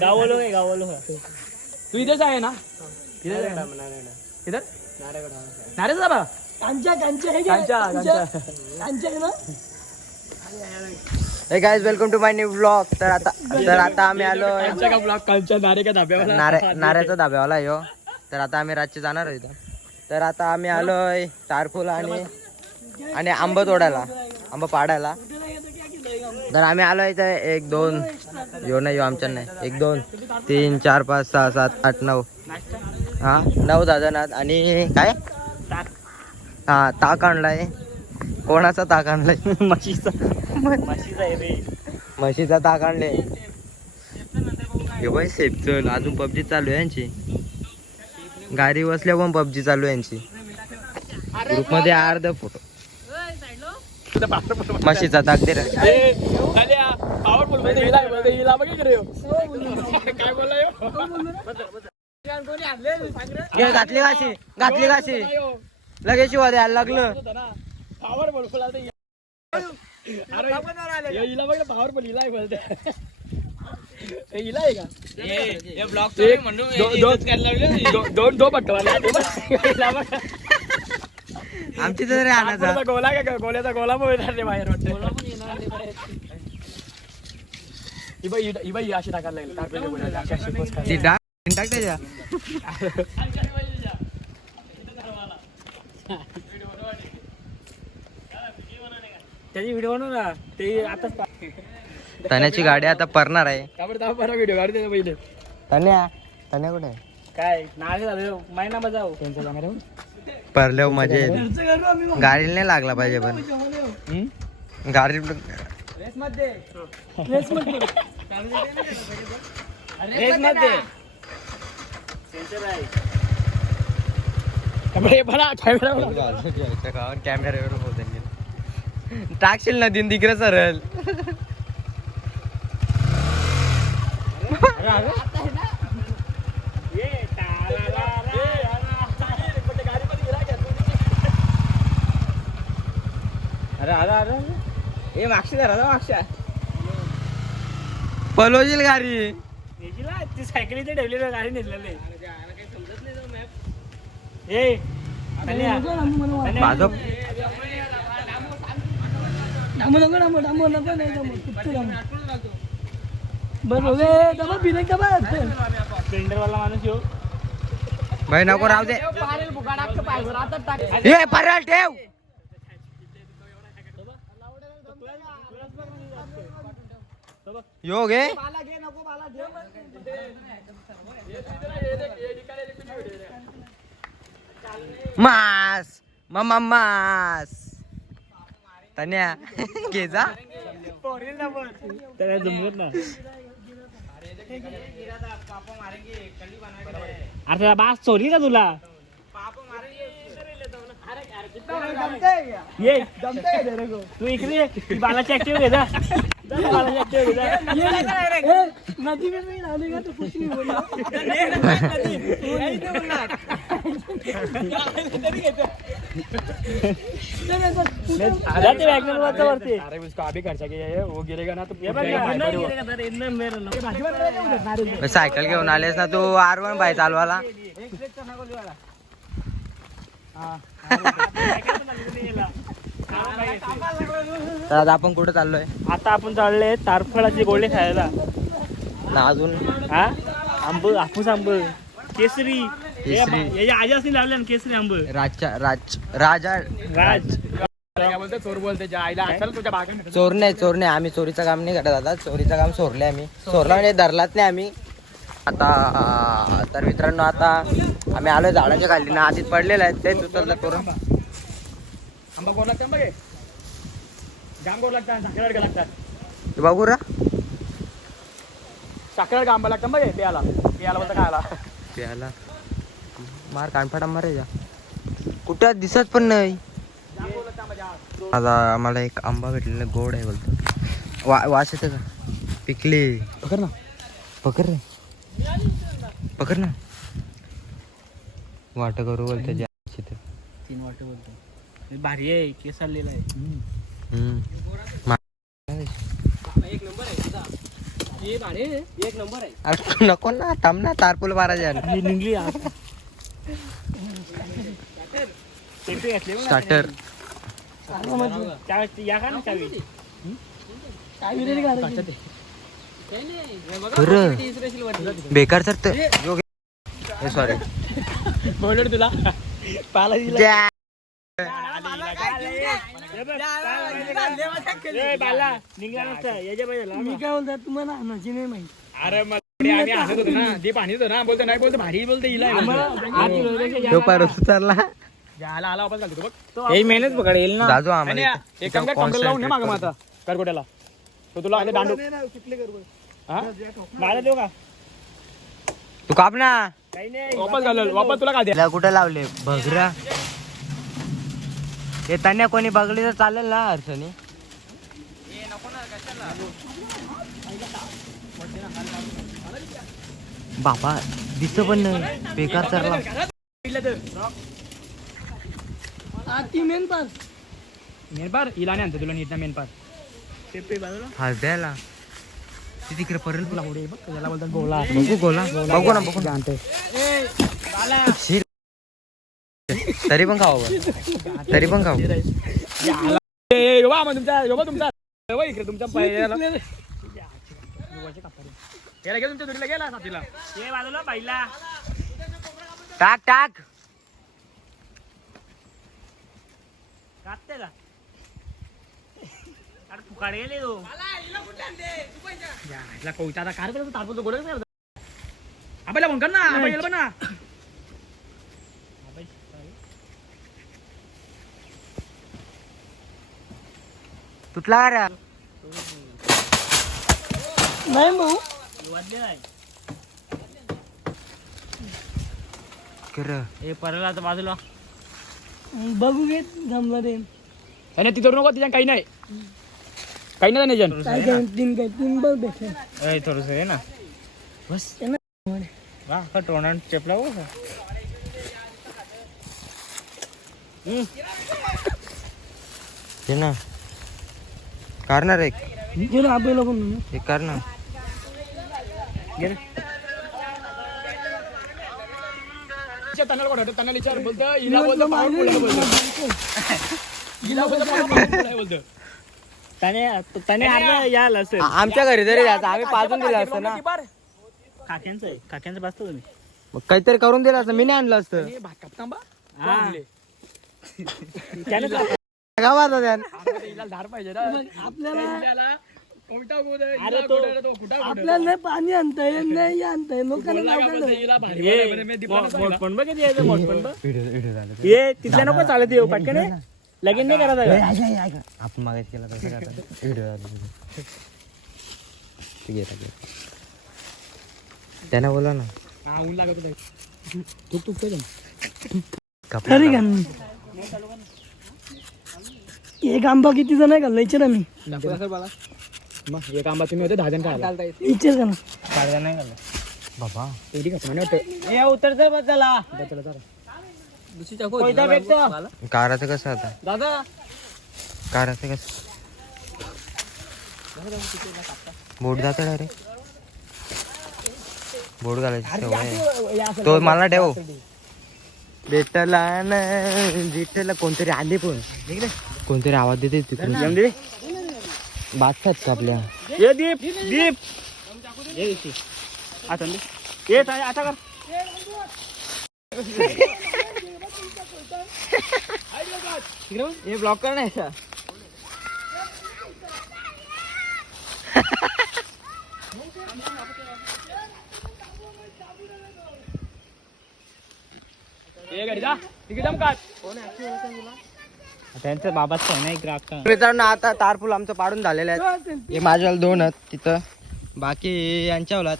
गावलो आहे गावलो तू इथेच आहे ना? इथेच आहे ना? इथं नारे दाबा कांच्या कांच्या हे कांच्या कांच्या. कांच्या. ना. Hey guys welcome to my new blog तर आता तर आता आम्ही आलो का नारे नाऱ्या नाऱ्याचा धाब्यावाला. आहे ह्यो तर आता आम्ही रातचे जाणार आहे इथं. तर आता आम्ही आलोय तारफुल आणि आणि आंबा तोडायला आंबा पाडायला. तर आम्ही आलोय इथं एक दोन. यो नाही यो आमच्या नाही. एक दोन तीन चार पाच सहा सात आठ नऊ. हा नऊ दादनाथ आणि काय? हा ताक आणलाय. कोणाचा ताक आणलाय? म्हशीचा. म्हशीचा आहे म्हशीचा ताक आणले. हे बाय सेफ चल. अजून पबजी चालू आहे यांची. गाडी बसल्या पण पबजी चालू आहे यांची. ग्रुपमध्ये अर्ध फोटो म्हशीचा ताक दे ह्यो? घे, घातली घाशी घातली घाशी. लगेच शिवा द्यायला लागलं. दोन दो पट्ट. आमची तर आणायचा गोला का? गोल्याचा गोला पण येणार बाहेर वाटतं. अशी टाकायला लागली. डाक टाक त्याच्या त्याची व्हिडिओ बनव ना ते आताच तण्याची गाडी आता परणार आहे. त्यामुळे दहा बारा व्हिडिओ काढते त्याच्या पहिले. तन्या? तन्या कुठे? काय? नाळे झालं. महिना बजाव त्यांच्या कॅमेरा परल्याव मजा येईल गाडीला नाही लागला पाहिजे पण. गाडी. कॅमेऱ्यावर बोलते टाकशील ना दिन तिकडे सरळ ये टाळाला अरे अरे अरे ए मागशी धरा ना मागशा पलोशील गाडी नेजीला ती सायकल इथे गाडी नेसलेली ए धन्या. धन्या. माझं स्प्लेंडर वाला माणूस येऊ भाई नको राहू दे हे परळ ठेव योग हे मास. मम्मा मास. तन्या. घे जा. अरे बास चोरी का तुला? ये। तू इकडे ये. ती बालाची ऍक्टिव्ह घे जा जा त्या बालाची ऍक्टिव्ह घे जा नदी जा ते वॅगनर वरचा वरती. अरे उसको अभी खर्चा किया है वो गिरेगा ना तो हे बघ ना, गिरेगा तर एकदम मेरं. सायकल घेऊन आलेस ना तू आर वन बाय चालवाला तर आता आपण कुठं चाललोय? आता आपण चालले तारफळाचे गोळे खायला. ना अजून? हा? आंब हापूस आंब केसरी. केसरी. आजी असतील लावले ना केसरी आंब राज राजा राज. बोलते? चोर बोलते. नाही चोर नाही. आम्ही चोरीचं काम नाही करत आता. चोरीचं काम सोडले आम्ही. सोडला म्हणजे धरलाच नाही आम्ही. आता तर मित्रांनो आता आम्ही आलोय झाडाच्या खाली. ना आधीच पडलेलं आहे. ते उचललं करून. आंबा गोड लागतात बघे जाम गोड लागतात साखरेड लागतात ते बघू रा. साखरेड आंबा लागतात बघे पियाला पियाला बोलता खायला. प्याला मार कानफाटा मारे जा. कुठं दिसत पण नाही. आता आम्हाला एक आंबा भेटलेला गोड आहे बोलतो. वा वास येतं का? पिकले. पकड ना. पकड रे. पकड ना. वाट करू बोलतो तीन वाटे बोलतो. भारी आहे केस आलेला आहे. हम्म. मा- एक नंबर आहे अरे नको ना थांब ना तारपूल मारायचे ही निघली. स्टार्टर चावी- या का ना चावी? खरं. बेकार सर सॉरी बोललो तुला पाला दिला जॅ. बघ, ए, बाला निघला नसता याच्या पाहिजे मी काय बोलतात तुम्हाला आणायची नाही माहिती. अरे मग आम्ही हसत होतो ना. दीप आणि होतो ना बोलतो नाही बोलतो भारी बोलतो हिला तो पार उचलला आला आला वापस घालतो बघ. हे मेहनत पकड येईल ना? जाजो आणि आम्हाला एक काम कर कमरेला लावून माग मग आता करगोट्याला तो तुला दांडू? मला देऊ का? तू काप ना. काही नाही वापस तुला द्या कुठे लावले? बघरा येताना कोणी बघली तर चालेल ना अडचणी बाबा दिसत पण नाही. बेकार चालला मेन पास मेन पार हिला नाही आणतो तुला नीट ना मेन पार पेपे बाजूला हळद्याला ती तिकडे पर्यंत तुला. पुढे बघ त्याला बोलतात गोला. बघू गोला. बघू ना बघू शी. तरी पण बरं. तरी पण खाऊ तुमचा यो बा तुमचा. इकडे तुमच्या पायाला. गेला गेला तुमच्या दुरीला गेला साथीला. बाजूला टाक टाक. कापते का? अरे करतो? तारपतो गोडच नाही आपल्याला फोन कर ना आपण गेलो ना. तुटला का रे? नाही भाऊ हे परला आता बाजूला. बघू घेत जमला ते. आणि ती करू नको तिच्या काही नाही. काही नाही जन तीन काय तीन बघ भेटले थोडस आहे ना. बस. वा का चेपला हो का? ना. करणार एक. गेलो आपल्याला पण कर ना तनाला कोण तनाला विचार बोलतं. हिला बोलतं पाऊल पुढे बोलतं हिला बोलतं पाऊल पुढे बोलतं. त्याने त्याने यायला असेल. आमच्या घरी जरी जायचं आम्ही पाजून दिलं असतं ना. काक्यांचं आहे. काक्यांचं बसतो तुम्ही. मग काहीतरी करून दिलं असतं मी नाही आणलं असतं. हे भात कापता बा. त्याने आपल्याला अरे तो-? आपल्याला पाणी आणता येत नाही आणता येत बोलला का बोलतं, हिला भारी बोलायला पाहिजे, मी दीपाला सांगितलं. मोठपण बघ किती यायचं मोठपण बघ. ये तिथल्या नको चालत येऊ पटकन ये. लगीन नाही करायचं का? आपण मागायच केला तसं काय आता? व्हिडिओ झाला. ते घे, ते घे. त्यांना बोला ना. हा, ऊन लागत होतं. तूक तूक काय कपडा एक आंबा किती जण आहे का? लयचे ना मी मग एक आंबा तुम्ही होते दहा जण काय आला? विचार का ना. काढला नाही का? बाबा. एवढी का तुम्हाला वाटतं. उतरते बद्दला चला, कोयता भेटतो. काराचं कसं आता? दादा. काराचं कसं? बोट जातं डायरेक्ट. बोट घालायची सवय. आहे. तो मला ठेव भेटला ना भेटला. कोणतरी आले पण. कोणतरी आवाज देते तिकडून. बादशात का आपल्या? ये दीप दीप. ये इथे. आता दे. ये ताई, आता कर. हे ब्लॉक कर. त्यांचं बाबाच नाही ग्राहक मित्रांनो आता तारपूल आमचं पाडून झालेलं आहे. हे माझ्या दोन आहेत तिथं. बाकी यांच्या ओलात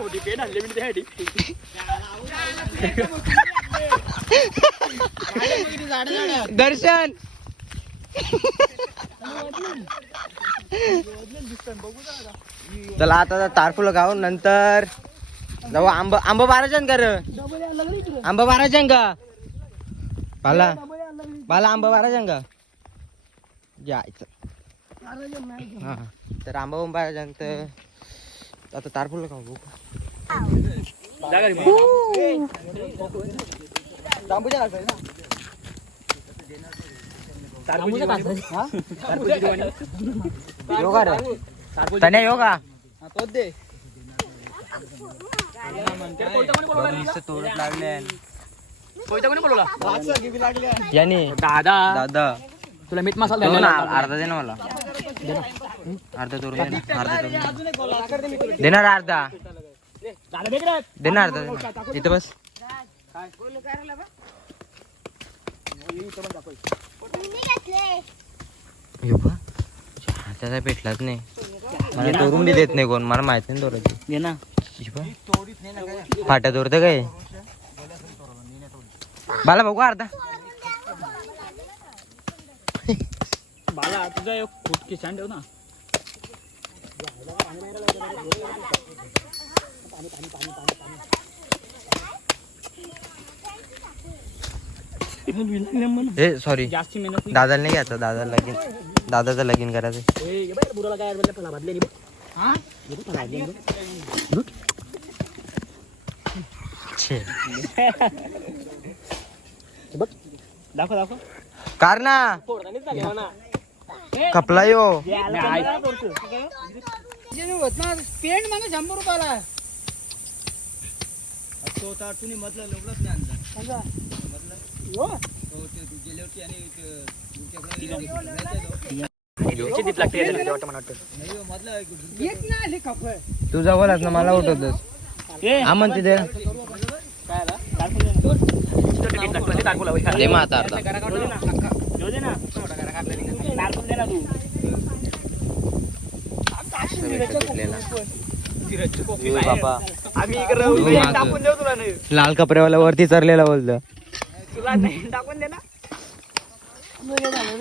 मोठी पेन आणली मी त्यासाठी. दर्शन. चला आता तारफुल गाव नंतर जाऊ आंब आंब बाराजन कर. आंब बाराजन का बाला बाला आंब बाराजन का जायचं. हा तर आंबा बाराजन तर आता तारफुलं खाऊ बघू. योगा रे तन्या योगा नुसतं तोडत लागले याने दादा दादा तुला मीठ मसाला दोन द्यायला आ- अर्धा दे ना मला अर्धा तोडून दे ना अर्धा तोडून. देणार अर्धा. दादा वेगळं. आहे. दे ना अर्धा. इथं बस. हाताचा पेटलाच नाही. मला तोडून बी देत नाही कोण मला माहिती नाही तोराची. ये ना. फाट्या तोरत काय? बाला बघू अर्धा. बाला तुझा एक फूट किसान ठेव ना. ए सॉरी जास्ती मेहनत नाही. दादाला नाही घ्यायचं दादाला लगीन दादाचं लगीन करायचं ए, ये बाई, बुडाला काय बोलले, फळा भाजलेली बघ. हा? हे बघ, फळा भाजलेली बघ. छे. हे बघ. दाखव दाखव कार ना कपला यो नाही, पेंट मला शंभर रुपयाला वाटतं मला वाटतं. येत नाही आले कपडे तू जवळच ना मला ए, हा ते ना. तुझं तिकीट लागतं, ते तारपूल हवं. दे मग आता अर्धा घेऊ दे ना. घेऊ दे ना. तारपूल दे ना तू. यो बाबा आम्ही इकडे तू उभे आहे, मागं. टाकून देऊ तुला नाही. लाल कपड्यावाला वरती चरलेला बोलतो. तुला नाही टाकून दे ना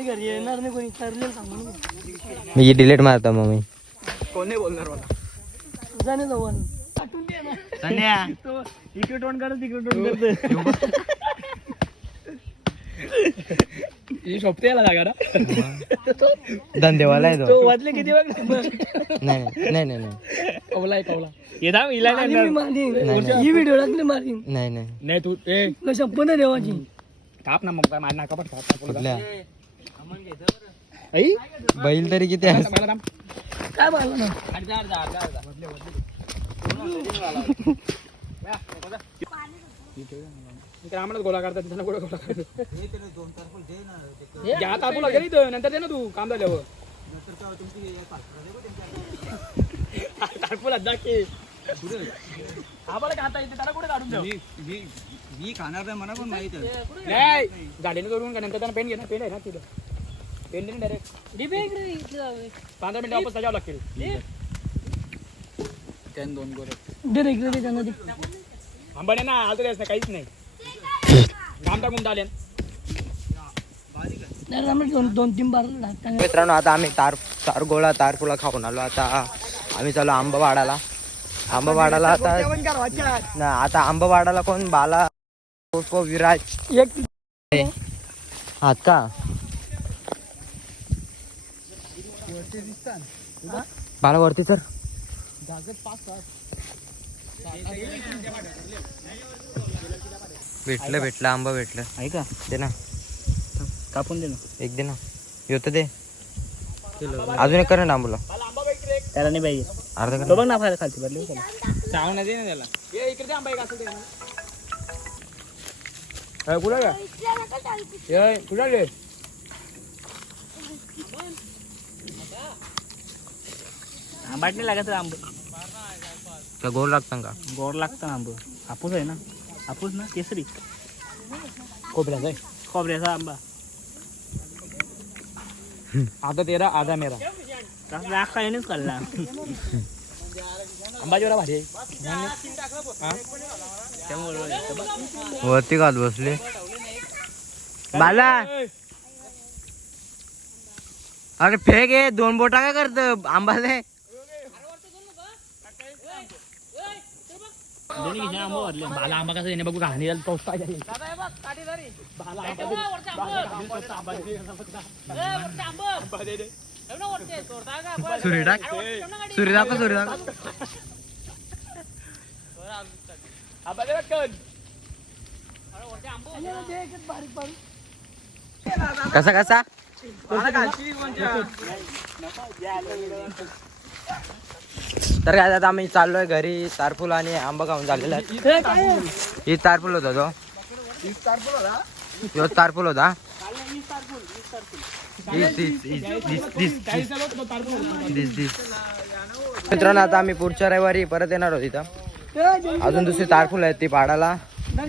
घरी येणार नाही कोणी ठरलेलं सांगून मी डिलीट मारतो मग मी. कोण बोलणार मला ना इकडे तोंड करत तोंड करत ही शोपते याला जागा ना धंदेवाला आहे तो. तो वाजले किती बघ? नाही नाही नाही नाही. कवला आहे कवला ये नाही मारीन नाही, नाही. ही व्हिडिओ मारीन नाही नाही. नाही तू ए. देवाची. काप ना मग काय माझ्या नाका काप काप कुठल्या? आई? बैल तरी किती आहे मला काय ना? इकडे आम्हालाच गोळा करतात त्यांना गोळा गोळा करतात. घ्या तारपूल लागेल इथं नंतर दे ना तू काम झाल्यावर. तारपूल की. आम्हाला खाता येते त्याला कुठे काढून द्या मी खाणार नाही मला पण माहीत आहे. नाही गाडीने करून का नंतर त्यांना पेन घे ना पेन आहे ना तिथं. पेन दे डायरेक्ट डिबे इकडे जाऊया. पंधरा मिनिटं वापस जावं लागतील. त्यान दोन गोरे दे रे इकडे दे त्यांना दे आंबाने ना आलं नाही काहीच नाही. घाम टाकून आले आम्ही दोन तीन बार मित्रांनो आता आम्ही तार तार गोळा तार फुला खाऊन आलो. आता आम्ही चालू आंबावाडाला. आंबावाडाला आता ना आता आंबावाडाला कोण? बाला विराज. एक हात का बाला वरती तर भेटलं भेटलं आंबा भेटलं. आहे का ते ना. कापून दे ना. एक दे ना. येतं ते अजून एक कर ना आंबूला. त्याला नाही पाहिजे. अर्धा कर. बघ ना फायदा खालती पडली चाव ना दे ना त्याला. ये इकडे दे आंबा एक असेल ते कुठे का कुठे रे आंबाट नाही लागत आंब. का गोल लागतं का? गोड लागतं ना आंब. हापूस आहे ना? हापूस ना? केसरी. खोबऱ्याचा आहे. खोबऱ्याचा आंबा. आधा तेरा आधा मेरा. खाल्ला. आंबा जेवढा? त्यामुळे वरती घात बसले. बाला! अरे फेक आहे दोन बोटा काय करत? आंबाले दोन्ही खिशा आंबा भरले बाला आंबा कसं बघू घाणी पाऊस पाहिजे. बाला आंबा दे. बाला आंबा दे. आंबा दे दे. सुरी टाक. सुरी दाखव सुरी दाखव. आंबा दे पटकन. कसा कसा? तर काय आता आम्ही चाललोय घरी. तारफुल आणि आंबा खाऊन झालेला आहे. ही तारफुल होता तो. ह्यो तारफुल होता? मित्रांनो आता आम्ही पुढच्या रविवारी परत येणार आहोत इथं. अजून दुसरी तारफुल आहेत ती पाडाला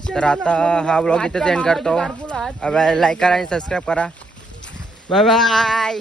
तर आता हा ब्लॉग इथं एंड करतो. लाईक करा आणि सबस्क्राईब करा. Bye bye